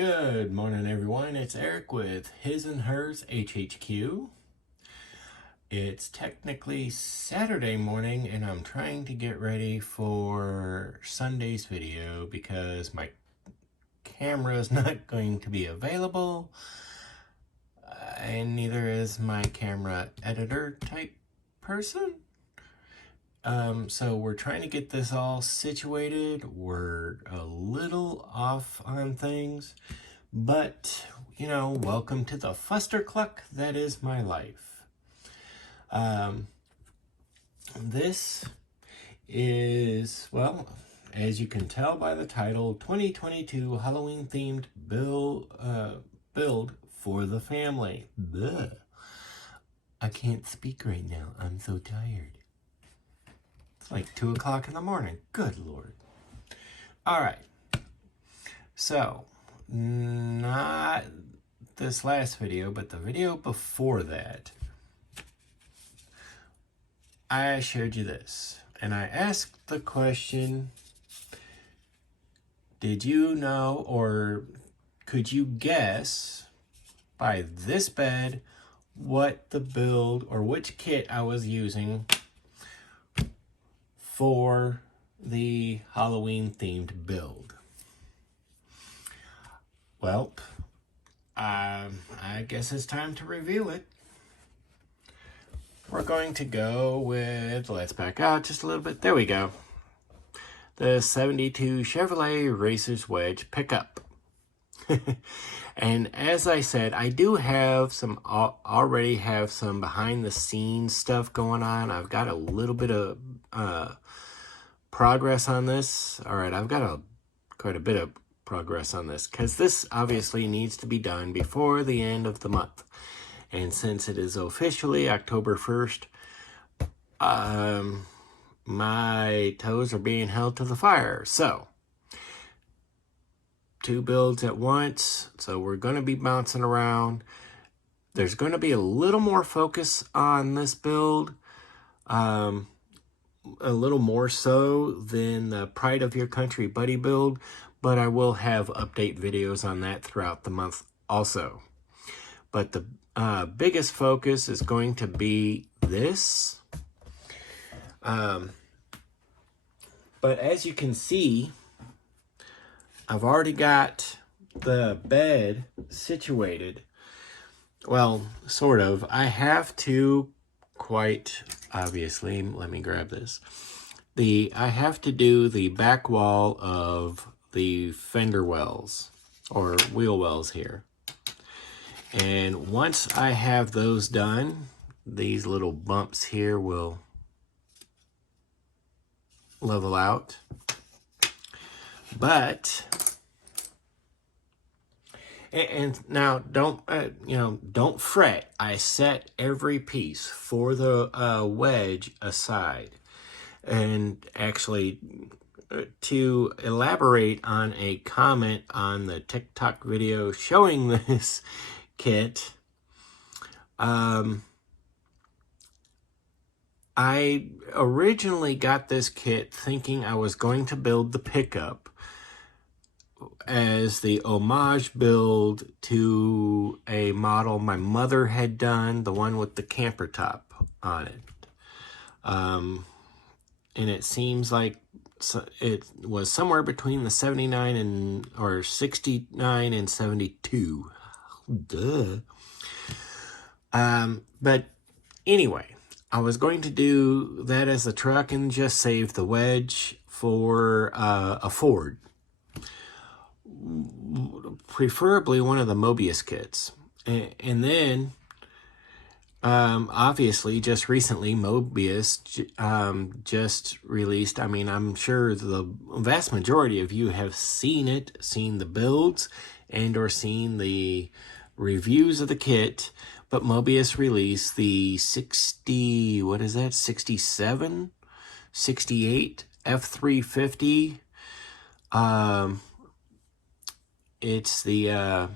Good morning, everyone. It's Eric with His&Hers HHQ. It's technically Saturday morning, and I'm trying to get ready for Sunday's video because my camera is not going to be available, and neither is my camera editor type person. So we're trying to get this all situated. We're a little off on things, but you know, welcome to the fustercluck that is my life. This is, well, as you can tell by the title, 2022 Halloween themed build for the family. Bleh. I can't speak right now. I'm so tired. It's like 2 o'clock in the morning. Good Lord. All right. So, not this last video, but the video before that, I showed you this. And I asked the question, did you know or could you guess by this bed what the build or which kit I was using for the Halloween themed build? Well, I guess it's time to reveal it. We're going to go with, let's back out just a little bit. There we go. The 72 Chevrolet Racers Wedge pickup. And as I said, I do have already have some behind the scenes stuff going on. I've got a little bit of progress on this. All right, I've got quite a bit of progress on this because this obviously needs to be done before the end of the month. And since it is officially October 1st, my toes are being held to the fire. So, 2 builds at once. So we're going to be bouncing around. There's going to be a little more focus on this build. A little more so than the Pride of Your Country Buddy build. But I will have update videos on that throughout the month also. But the biggest focus is going to be this. But as you can see, I've already got the bed situated. Well, sort of. I have to, quite obviously, let me grab this. I have to do the back wall of the fender wells, or wheel wells here. And once I have those done, these little bumps here will level out. But, and now don't fret. I set every piece for the wedge aside. And actually, to elaborate on a comment on the TikTok video showing this kit, I originally got this kit thinking I was going to build the pickup as the homage build to a model my mother had done, the one with the camper top on it. And it seems like it was somewhere between the 69 or 69 and 72. Duh. But anyway, I was going to do that as a truck and just save the wedge for a Ford. Preferably one of the Mobius kits. And then, obviously, just recently, Mobius just released, I mean, I'm sure the vast majority of you have seen it, seen the builds, and or seen the reviews of the kit. But Mobius released the 67, 68 F350. It's the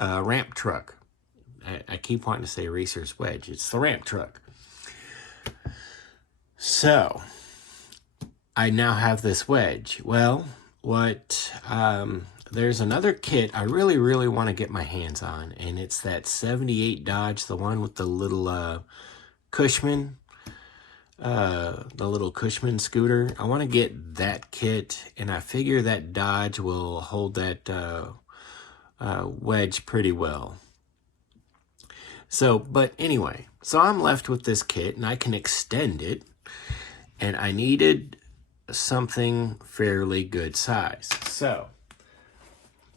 ramp truck. I keep wanting to say Racers Wedge. It's the ramp truck. So, I now have this wedge. Well, what there's another kit I really want to get my hands on, and it's that 78 Dodge, the one with the little Cushman, the little Cushman scooter. I want to get that kit, and I figure that Dodge will hold that wedge pretty well. So, but anyway, so I'm left with this kit, and I can extend it, and I needed something fairly good size. So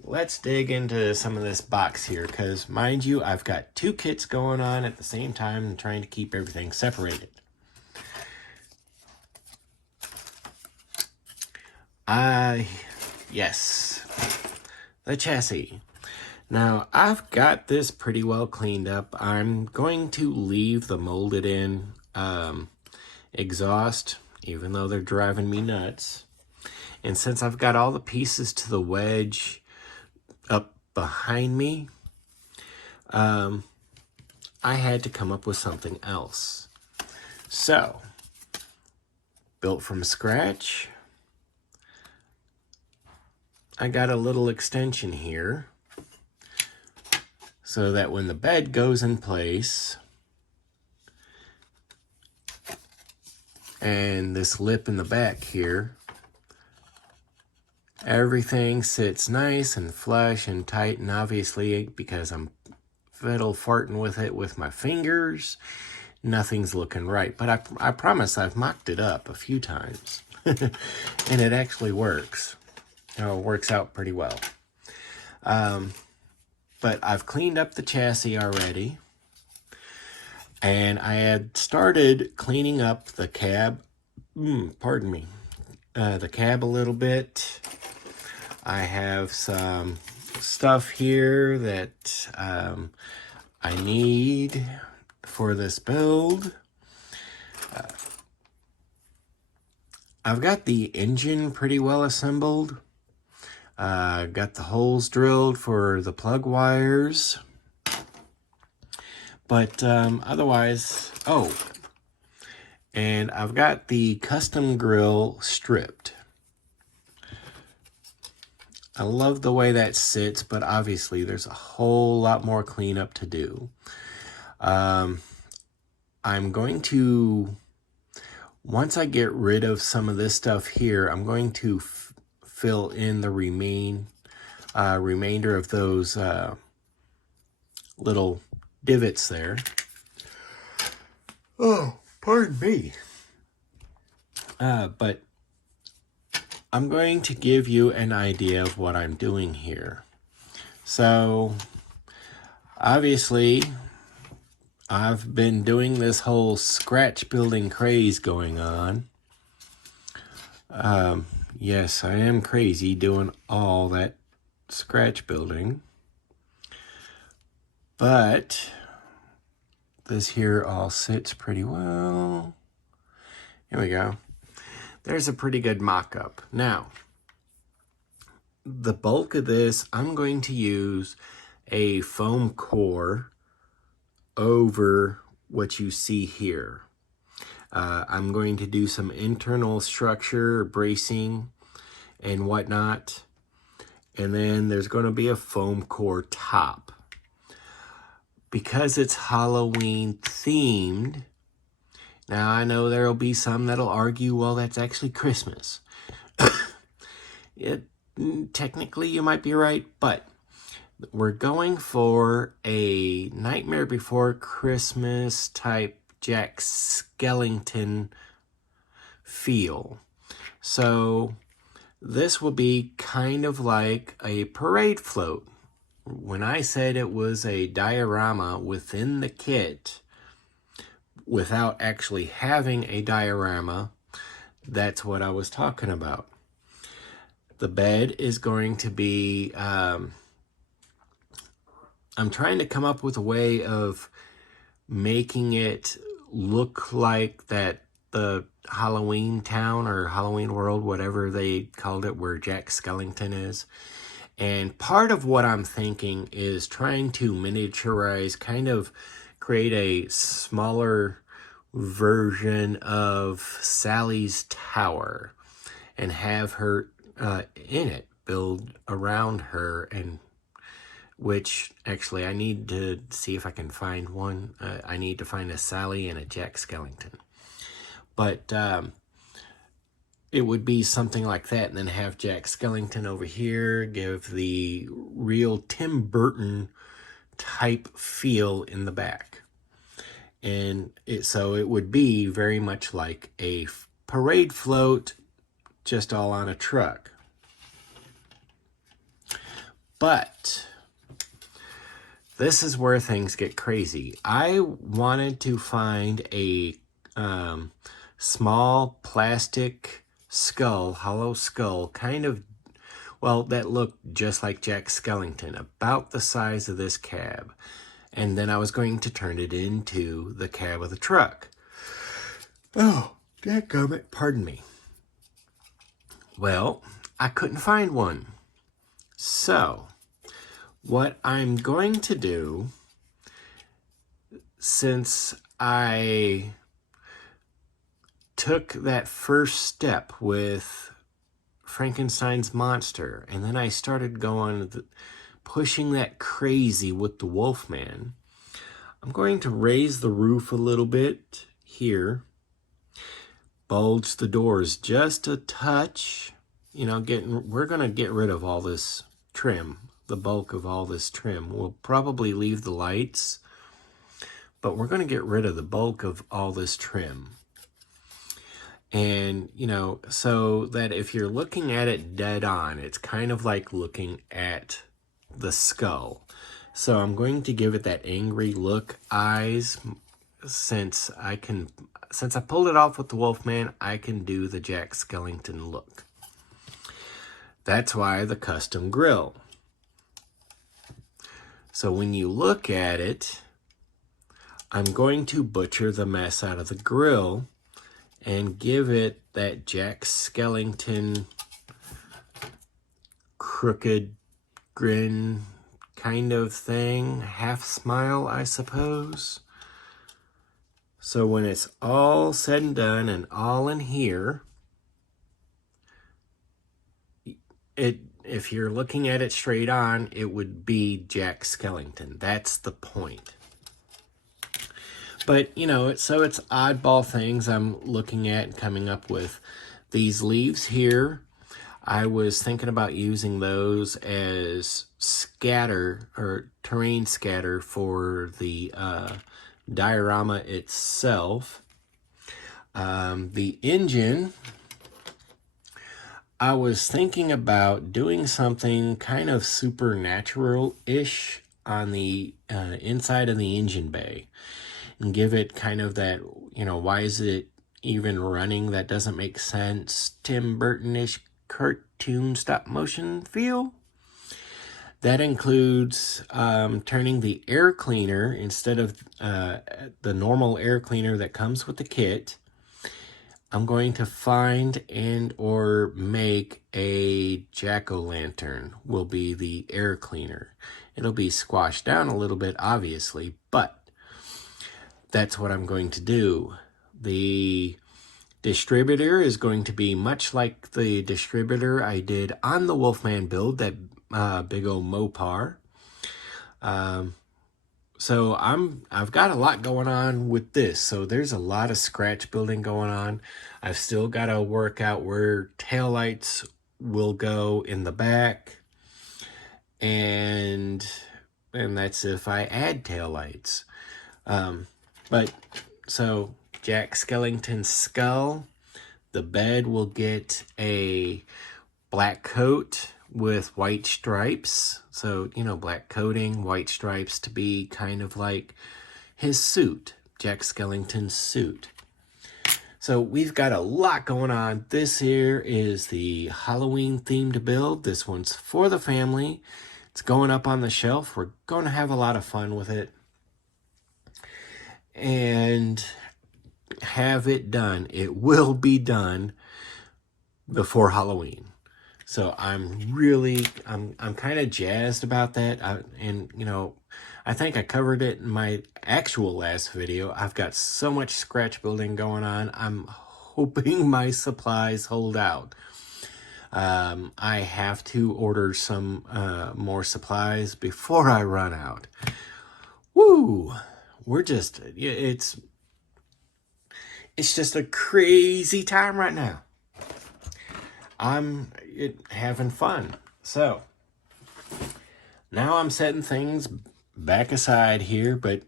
let's dig into some of this box here, because mind you, I've got two kits going on at the same time and trying to keep everything separated. Yes, the chassis. Now, I've got this pretty well cleaned up. I'm going to leave the molded in exhaust, even though they're driving me nuts. And since I've got all the pieces to the wedge up behind me, I had to come up with something else. So, built from scratch, I got a little extension here so that when the bed goes in place and this lip in the back here, everything sits nice and flush and tight. And obviously, because I'm fiddle farting with it with my fingers, nothing's looking right. But I promise I've mocked it up a few times and it actually works. It works out pretty well. But I've cleaned up the chassis already, and I had started cleaning up the cab, the cab a little bit. I have some stuff here that I need for this build. I've got the engine pretty well assembled. Got the holes drilled for the plug wires. But otherwise, and I've got the custom grill stripped. I love the way that sits, but obviously there's a whole lot more cleanup to do. I'm going to, once I get rid of some of this stuff here, I'm going to fill in the remainder of those little divots there. Oh, pardon me. But I'm going to give you an idea of what I'm doing here. So, obviously, I've been doing this whole scratch building craze going on. Yes, I am crazy doing all that scratch building. But this here all sits pretty well. Here we go. There's a pretty good mock-up. Now, the bulk of this, I'm going to use a foam core over what you see here. I'm going to do some internal structure, bracing, and whatnot. And then there's going to be a foam core top. Because it's Halloween themed, now I know there will be some that'll argue, well, that's actually Christmas. Technically, you might be right, but we're going for a Nightmare Before Christmas type Jack Skellington feel. So this will be kind of like a parade float. When I said it was a diorama within the kit, without actually having a diorama, that's what I was talking about. The bed is going to be, I'm trying to come up with a way of making it look like that the Halloween town or Halloween world, whatever they called it, where Jack Skellington is. And part of what I'm thinking is trying to miniaturize, kind of create a smaller version of Sally's tower and have her in it, build around her, and which actually I need to see if I can find one. I need to find a Sally and a Jack Skellington. But it would be something like that, and then have Jack Skellington over here, give the real Tim Burton type feel in the back. And so it would be very much like a parade float, just all on a truck. But this is where things get crazy. I wanted to find a small plastic skull, hollow skull, kind of, well, that looked just like Jack Skellington, about the size of this cab. And then I was going to turn it into the cab of the truck. Oh, dadgummit, pardon me. Well, I couldn't find one. So, what I'm going to do, since I took that first step with Frankenstein's monster, and then I started pushing that crazy with the Wolfman, I'm going to raise the roof a little bit here, bulge the doors just a touch, you know, we're going to get rid of all this trim, the bulk of all this trim. We'll probably leave the lights, but we're going to get rid of the bulk of all this trim. And, you know, so that if you're looking at it dead on, it's kind of like looking at the skull. So I'm going to give it that angry look eyes. Since I pulled it off with the Wolfman, I can do the Jack Skellington look. That's why the custom grill. So when you look at it, I'm going to butcher the mess out of the grill and give it that Jack Skellington crooked grin kind of thing, half smile, I suppose. So when it's all said and done and all in here, if you're looking at it straight on, it would be Jack Skellington. That's the point. But, you know, so it's oddball things I'm looking at and coming up with. These leaves here, I was thinking about using those as scatter or terrain scatter for the diorama itself. The engine, I was thinking about doing something kind of supernatural-ish on the inside of the engine bay. And give it kind of that, you know, why is it even running? That doesn't make sense. Tim Burton-ish cartoon stop motion feel. That includes turning the air cleaner, instead of the normal air cleaner that comes with the kit, I'm going to find and or make a jack-o'-lantern will be the air cleaner. It'll be squashed down a little bit, obviously, but that's what I'm going to do. The distributor is going to be much like the distributor I did on the Wolfman build, that big old Mopar. So I've got a lot going on with this. So there's a lot of scratch building going on. I've still got to work out where taillights will go in the back. And that's if I add taillights. But so Jack Skellington's skull, the bed will get a black coat with white stripes. So, you know, black coating, white stripes to be kind of like his suit, Jack Skellington's suit. So we've got a lot going on. This here is the Halloween themed build. This one's for the family. It's going up on the shelf. We're going to have a lot of fun with it. And have it done. It will be done before Halloween. So I'm kind of jazzed about that. And you know, I think I covered it in my actual last video. I've got so much scratch building going on. I'm hoping my supplies hold out. I have to order some more supplies before I run out. Woo! We're just, it's just a crazy time right now. I'm having fun. So, now I'm setting things back aside here, but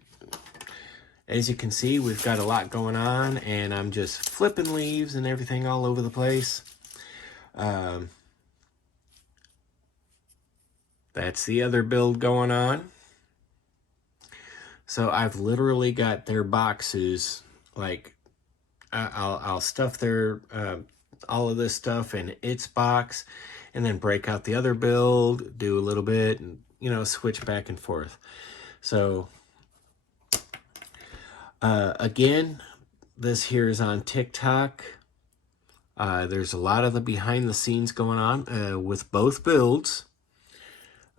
as you can see, we've got a lot going on, and I'm just flipping leaves and everything all over the place. That's the other build going on. So I've literally got their boxes, like, I'll stuff their all of this stuff in its box, and then break out the other build, do a little bit, and switch back and forth. So again, this here is on TikTok. There's a lot of the behind the scenes going on with both builds,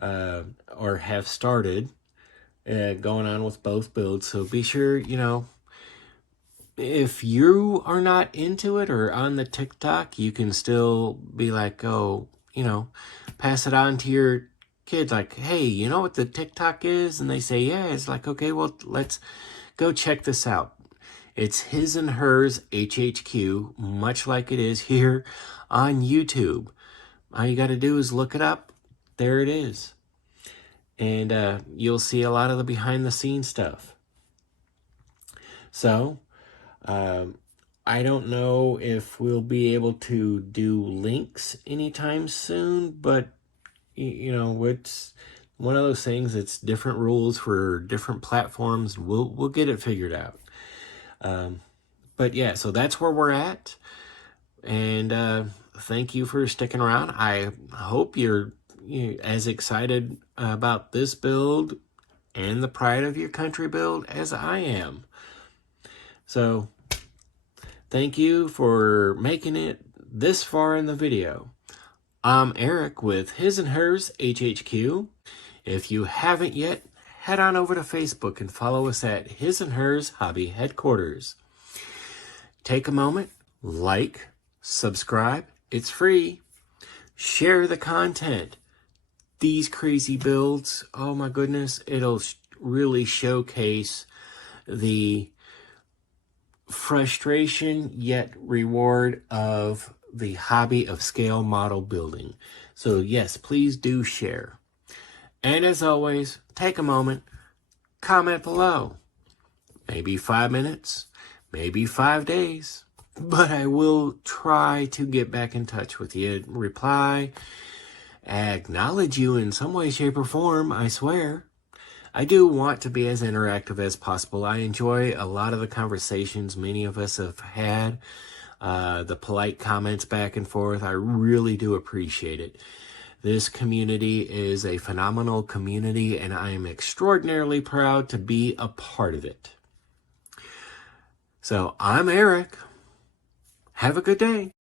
or have started going on with both builds. So be sure, if you are not into it or on the TikTok, you can still be like, oh, pass it on to your kids. Like, hey, you know what the TikTok is? And they say, yeah. It's like, okay, well, let's go check this out. It's His&Hers HHQ, much like it is here on YouTube. All you got to do is look it up. There it is. And you'll see a lot of the behind the scenes stuff. So, I don't know if we'll be able to do links anytime soon, but it's one of those things. It's different rules for different platforms. We'll get it figured out. But yeah, so that's where we're at. And thank you for sticking around. I hope you're as excited about this build and the Pride of Your Country build as I am. So thank you for making it this far in the video. I'm Eric with His&Hers HHQ. If you haven't yet, head on over to Facebook and follow us at His&Hers Hobby Headquarters. Take a moment, like, subscribe. It's free. Share the content. These crazy builds, oh my goodness, it'll really showcase the frustration yet reward of the hobby of scale model building. So yes, please do share. And as always, take a moment, comment below. Maybe 5 minutes, maybe 5 days, but I will try to get back in touch with you, reply, acknowledge you in some way, shape, or form, I swear. I do want to be as interactive as possible. I enjoy a lot of the conversations many of us have had, the polite comments back and forth. I really do appreciate it. This community is a phenomenal community, and I am extraordinarily proud to be a part of it. So I'm Eric. Have a good day.